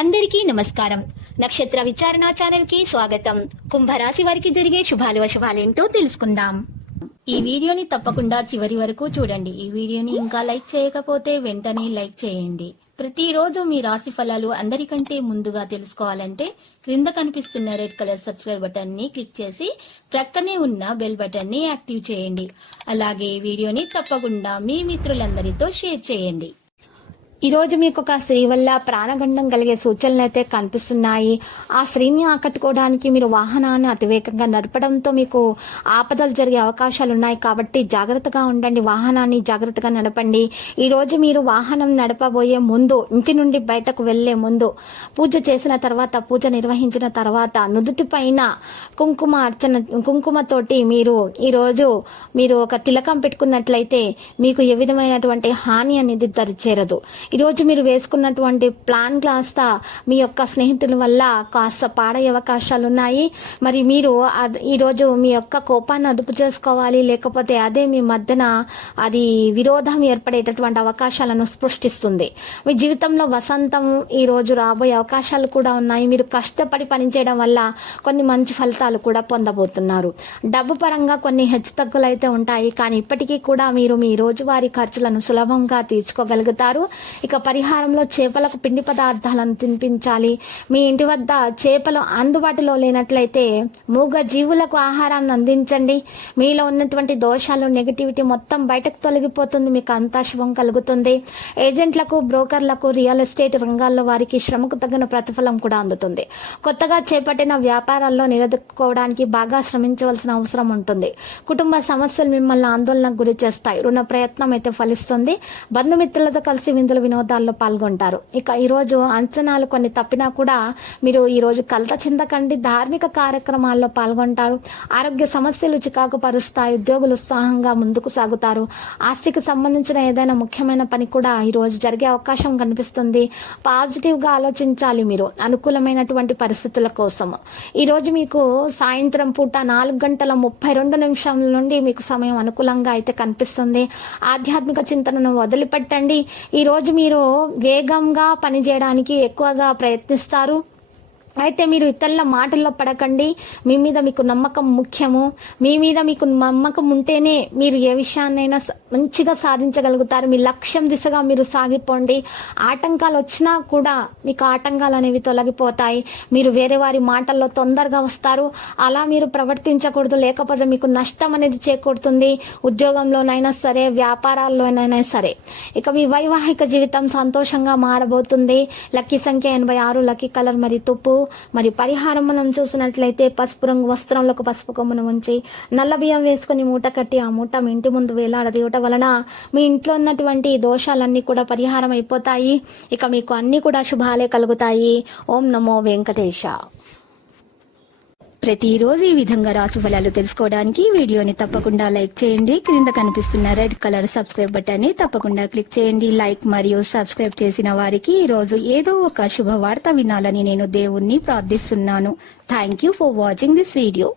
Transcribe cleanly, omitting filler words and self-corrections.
అందరికీ నమస్కారం. నక్షత్ర విచారణ ఛానల్ కి స్వాగతం. కుంభరాశి వారికి జరిగే శుభాలు అశుభాలేంటో తెలుసుకుందాం. ఈ వీడియోని తప్పకుండా చివరి వరకు చూడండి. ఈ వీడియోని ఇంకా లైక్ చేయకపోతే వెంటనే లైక్ చేయండి. ప్రతిరోజు మీ రాశి ఫలాలు అందరికంటే ముందుగా తెలుసుకోవాలంటే క్రింద కనిపిస్తున్న రెడ్ కలర్ సబ్స్క్రైబ్ బటన్ ని క్లిక్ చేసి ప్రక్కనే ఉన్న బెల్ బటన్ ని యాక్టివ్ చేయండి. అలాగే ఈ వీడియోని తప్పకుండా మీ మిత్రులందరితో షేర్ చేయండి. ఈ రోజు మీకు ఒక స్త్రీ వల్ల ప్రాణగండం కలిగే సూచనలు అయితే కనిపిస్తున్నాయి. ఆ స్త్రీని ఆకట్టుకోవడానికి మీరు వాహనాన్ని అతివేగంగా నడపడంతో మీకు ఆపదలు జరిగే అవకాశాలు ఉన్నాయి. కాబట్టి జాగ్రత్తగా ఉండండి, వాహనాన్ని జాగ్రత్తగా నడపండి. ఈ రోజు మీరు వాహనం నడపబోయే ముందు, ఇంటి నుండి బయటకు వెళ్లే ముందు, పూజ చేసిన తర్వాత, పూజ నిర్వహించిన తర్వాత నుదుటి పైన కుంకుమతోటి ఈ రోజు మీరు ఒక తిలకం పెట్టుకున్నట్లయితే మీకు ఏ విధమైనటువంటి హాని అనేది దరిచేరదు. ఈరోజు మీరు వేసుకున్నటువంటి ప్లాన్ కాస్త మీ యొక్క స్నేహితుల వల్ల కాస్త పాడయ్యే అవకాశాలు ఉన్నాయి. మరి మీరు ఈరోజు మీ యొక్క కోపాన్ని అదుపు చేసుకోవాలి, లేకపోతే అదే మీ మధ్యన అది విరోధం ఏర్పడేటటువంటి అవకాశాలను సృష్టిస్తుంది. మీ జీవితంలో వసంతం ఈ రోజు రాబోయే అవకాశాలు కూడా ఉన్నాయి. మీరు కష్టపడి పనిచేయడం వల్ల కొన్ని మంచి ఫలితాలు కూడా పొందబోతున్నారు. డబ్బు పరంగా కొన్ని హెచ్చుతగ్గులు అయితే ఉంటాయి, కానీ ఇప్పటికీ కూడా మీరు మీ రోజువారీ ఖర్చులను సులభంగా తీర్చుకోగలుగుతారు. ఇక పరిహారంలో చేపలకు పిండి పదార్థాలను తినిపించాలి. మీ ఇంటి వద్ద చేపలు అందుబాటులో లేనట్లయితే మూగ జీవులకు ఆహారాన్ని అందించండి. మీలో ఉన్నటువంటి దోషాలు, నెగిటివిటీ మొత్తం బయటకు తొలగిపోతుంది. మీకు అంతా శుభం కలుగుతుంది. ఏజెంట్లకు, బ్రోకర్లకు, రియల్ ఎస్టేట్ రంగాల్లో వారికి శ్రమకు తగిన ప్రతిఫలం కూడా అందుతుంది. కొత్తగా చేపట్టిన వ్యాపారాల్లో నిలదొక్కుకోవడానికి బాగా శ్రమించవలసిన అవసరం ఉంటుంది. కుటుంబ సమస్యలు మిమ్మల్ని ఆందోళనకు గురి చేస్తాయి. రుణ ప్రయత్నం అయితే ఫలిస్తుంది. బంధుమిత్రులతో కలిసి విందులు వినోదాల్లో పాల్గొంటారు. ఇక ఈరోజు అంచనాలు కొన్ని తప్పినా కూడా మీరు ఈరోజు కలత చెందకండి. ధార్మిక కార్యక్రమాల్లో పాల్గొంటారు. ఆరోగ్య సమస్యలు చికాకు పరుస్తాయి. ఉద్యోగులు ఉత్సాహంగా ముందుకు సాగుతారు. ఆస్తికి సంబంధించిన ఏదైనా ముఖ్యమైన పని కూడా ఈరోజు జరిగే అవకాశం కనిపిస్తుంది. పాజిటివ్ గా ఆలోచించాలి మీరు అనుకూలమైనటువంటి పరిస్థితుల కోసం. ఈరోజు మీకు సాయంత్రం పూట 4:32 నుండి మీకు సమయం అనుకూలంగా అయితే కనిపిస్తుంది. ఆధ్యాత్మిక చింతనను వదిలిపెట్టండి. ఈ రోజు మీరు వేగంగా పనిచేయడానికి ఎక్కువగా ప్రయత్నిస్తారు. అయితే మీరు ఇతరుల మాటల్లో పడకండి. మీ మీద మీకు నమ్మకం ముఖ్యము. మీ మీద మీకు నమ్మకం ఉంటేనే మీరు ఏ విషయాన్నైనా మంచిగా సాధించగలుగుతారు. మీ లక్ష్యం దిశగా మీరు సాగిపోండి. ఆటంకాలు వచ్చినా కూడా మీకు ఆటంకాలు అనేవి తొలగిపోతాయి. మీరు వేరే వారి మాటల్లో తొందరగా వస్తారు. అలా మీరు ప్రవర్తించకూడదు, లేకపోతే మీకు నష్టం అనేది చేకూరుతుంది. ఉద్యోగంలోనైనా సరే, వ్యాపారాల్లోనైనా సరే. ఇక మీ వైవాహిక జీవితం సంతోషంగా మారబోతుంది. లక్కీ సంఖ్య 86, లక్కీ కలర్ మరి తుప్పు. మరి పరిహారం మనం చూసినట్లయితే పసుపు రంగు వస్త్రంలో పసుపు కొమ్మును ఉంచి నల్ల బియ్యం వేసుకుని మూట కట్టి ఆ మూట మీ ఇంటి ముందు వేలాడదీయటం వలన మీ ఇంట్లో ఉన్నటువంటి దోషాలన్నీ కూడా పరిహారం అయిపోతాయి. ఇక మీకు అన్ని కూడా శుభాలే కలుగుతాయి. ఓం నమో వెంకటేశ. ప్రతిరోజు ఈ విధంగా రాశి ఫలాలు తెలుసుకోవడానికి వీడియోని తప్పకుండా లైక్ చేయండి. క్రింద కనిపిస్తున్న రెడ్ కలర్ సబ్స్క్రైబ్ బటన్ ని తప్పకుండా క్లిక్ చేయండి. లైక్ మరియు సబ్స్క్రైబ్ చేసిన వారికి ఈ రోజు ఏదో ఒక శుభవార్త వినాలని నేను దేవుణ్ణి ప్రార్థిస్తున్నాను. Thank you for watching this video.